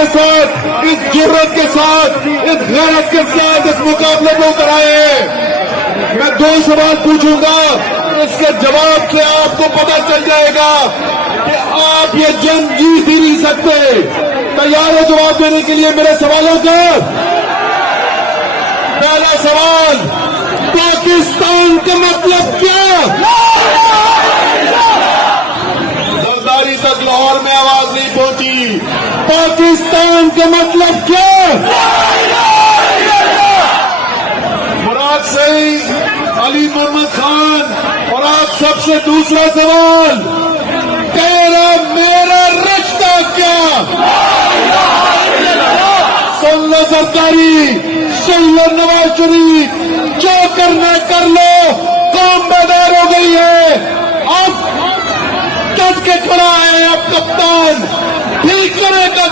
کے ساتھ، اس جرت کے ساتھ، اس غیرت کے ساتھ اس مقابلے میں اتر آئے ہیں۔ میں 2 سوال پوچھوں گا، اس کے جواب سے آپ کو پتہ چل جائے گا کہ آپ یہ جنگ جیت ہی نہیں سکتے۔ تیار ہے جواب دینے کے لیے میرے سوالوں کا؟ پہلا سوال، پاکستان کا مطلب کیا؟ زرداری تک لاہور میں آواز نہیں پہنچی۔ پاکستان کا مطلب کیا؟ مراد سعید، علی محمد خان، اور آپ سب سے دوسرا سوال، تیرا میرا رشتہ کیا؟ سن لو زرداری، سن لو نواز شریف، جو کرنا کر لو، قوم بیدار ہو گئی ہے۔ اب ڈٹ کے کھڑا ہے اب کپتان، ٹھیک کرے گا۔